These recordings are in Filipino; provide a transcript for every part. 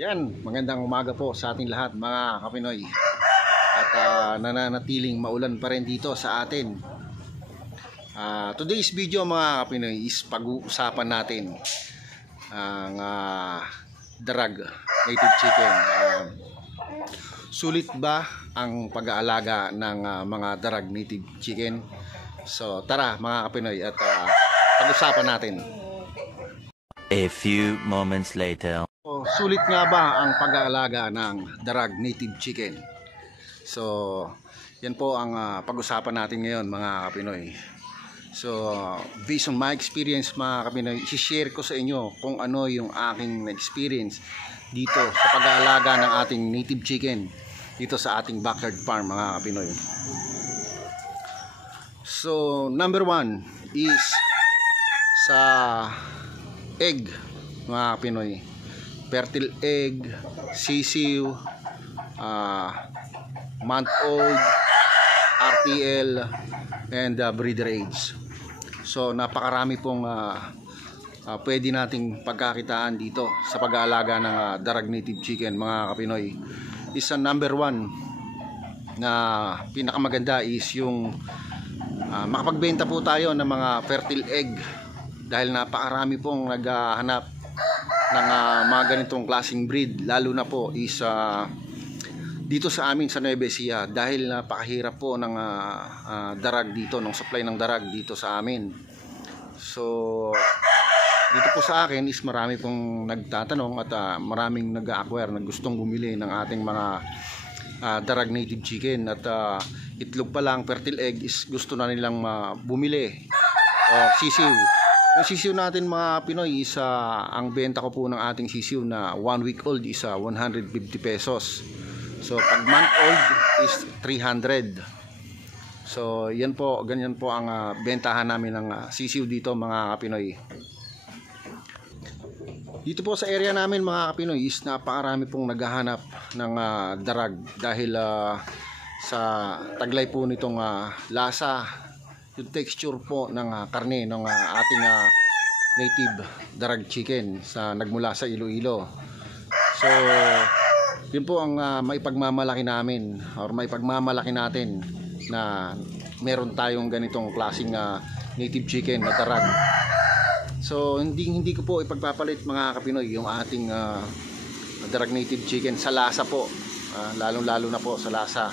Yan, magandang umaga po sa ating lahat mga Kapinoy. At nananatiling maulan pa rin dito sa atin. Today's video mga Kapinoy is pag-uusapan natin ang darag native chicken. Sulit ba ang pag-aalaga ng mga darag native chicken? So tara mga Kapinoy at pag-usapan natin. A few moments later. Sulit nga ba ang pag-aalaga ng darag native chicken? So, yan po ang pag-usapan natin ngayon mga Kapinoy. So, based on my experience mga Kapinoy, i-share ko sa inyo kung ano yung aking experience dito sa pag-aalaga ng ating native chicken dito sa ating backyard farm mga Kapinoy. So, number one is sa egg mga Kapinoy. Fertile egg, sisiw, month-old, RTL, and breeder age. So napakarami pong pwede nating pagkakitaan dito sa pag-aalaga ng darag native chicken mga Kapinoy. Isa number one na pinakamaganda is yung makapagbenta po tayo ng mga fertile egg dahil napakarami pong naghahanap ng mga ganitong klaseng breed, lalo na po is dito sa amin sa Nueva Ecija dahil napakahirap po ng darag dito, ng supply ng darag dito sa amin. So dito po sa akin is marami pong nagtatanong at maraming nag-acquire na gustong bumili ng ating mga darag native chicken at itlog pa lang, fertile egg is gusto na nilang bumili o sisiw. Yung sisiw natin mga Pinoy is ang benta ko po ng ating sisiw na 1 week old is 150 pesos. So pag month old is 300. So yan po, ganyan po ang bentahan namin ng sisiw dito mga Pinoy. Dito po sa area namin mga Pinoy is napakarami pong naghahanap ng darag dahil sa taglay po nitong lasa, yung texture po ng karne ng ating native darag chicken sa nagmula sa Iloilo. So yun po ang maipagmamalaki namin or maipagmamalaki natin na meron tayong ganitong klaseng native chicken na darag. So hindi ko po ipagpapalit mga Kapinoy yung ating darag native chicken sa lasa po, lalong-lalo na po sa lasa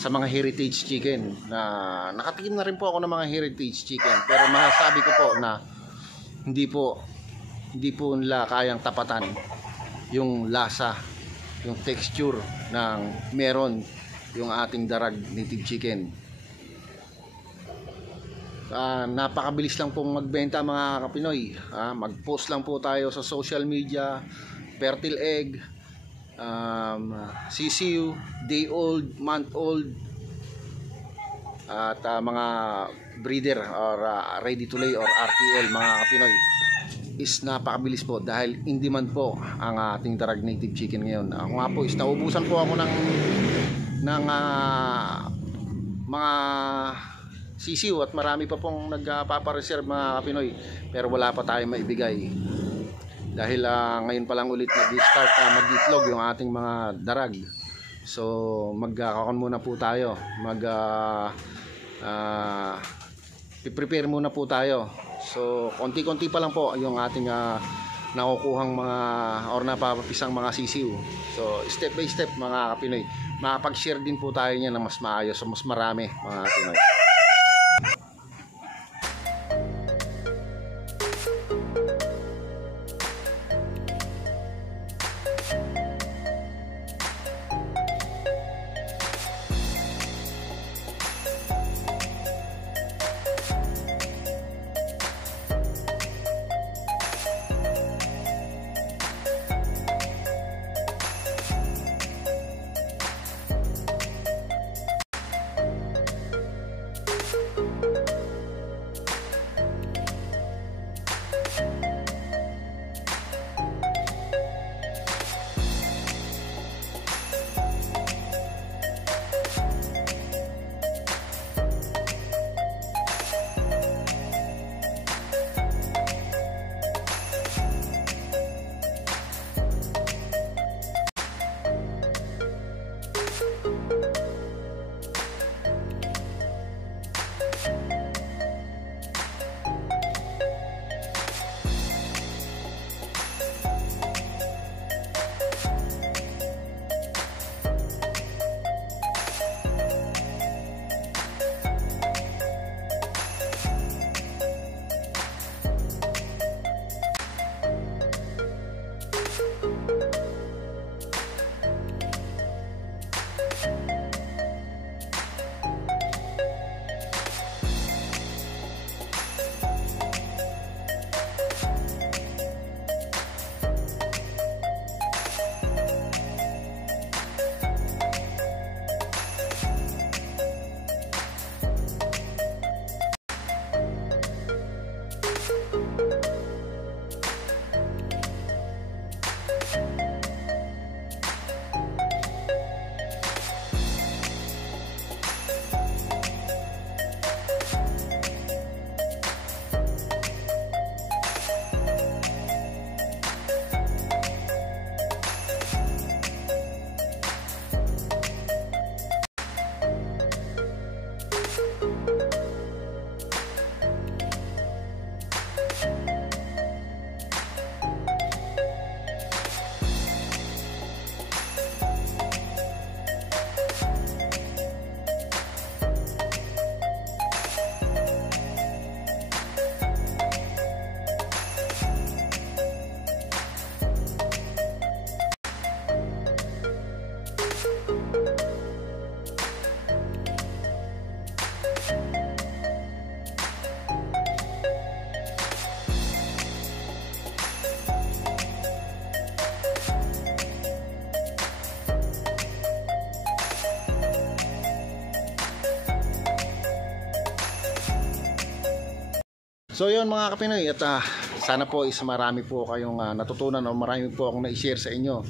sa mga heritage chicken. Na nakatikim na rin po ako ng mga heritage chicken, pero masasabi ko po na hindi po nila kayang tapatan yung lasa, yung texture ng meron yung ating darag native chicken. Napakabilis lang pong magbenta mga Kapinoy. Mag-post lang po tayo sa social media, fertile egg, sisiw, day old, month old, at mga breeder or ready to lay or RTL mga Kapinoy is napakabilis po dahil in demand po ang ating darag native chicken ngayon. Ako nga po is naubusan po ako ng mga sisiw at marami pa pong nagpapareserve mga Kapinoy, pero wala pa tayong maibigay dahil ngayon pa lang ulit nag-start mag-itlog yung ating mga darag. So magkakakon muna po tayo, prepare muna po tayo. So konti-konti pa lang po yung ating nakukuhang mga or napapapisang mga sisiw. So step by step mga Kapinoy, makapag-share din po tayo niyan ng mas maayos o mas marami mga Kapinoy. So yun mga Kapinoy, at sana po is marami po kayong natutunan o marami po akong na-share sa inyo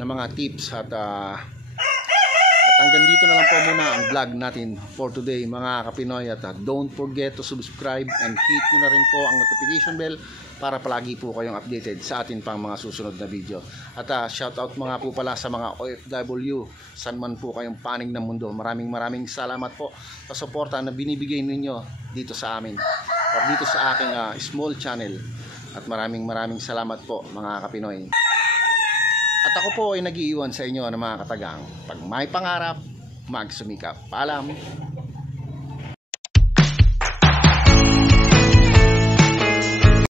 ng mga tips at hanggang dito na lang po muna ang vlog natin for today mga Kapinoy, at don't forget to subscribe and hit nyo na rin po ang notification bell para palagi po kayong updated sa atin pang mga susunod na video. At shout out mga po pala sa mga OFW saan man po kayong panig ng mundo. Maraming salamat po sa suporta na binibigay ninyo dito sa amin o dito sa aking small channel, at maraming salamat po mga Kapinoy. At ako po ay nag-iiwan sa inyo ng mga katagang, pag may pangarap, magsumikap. Paalam!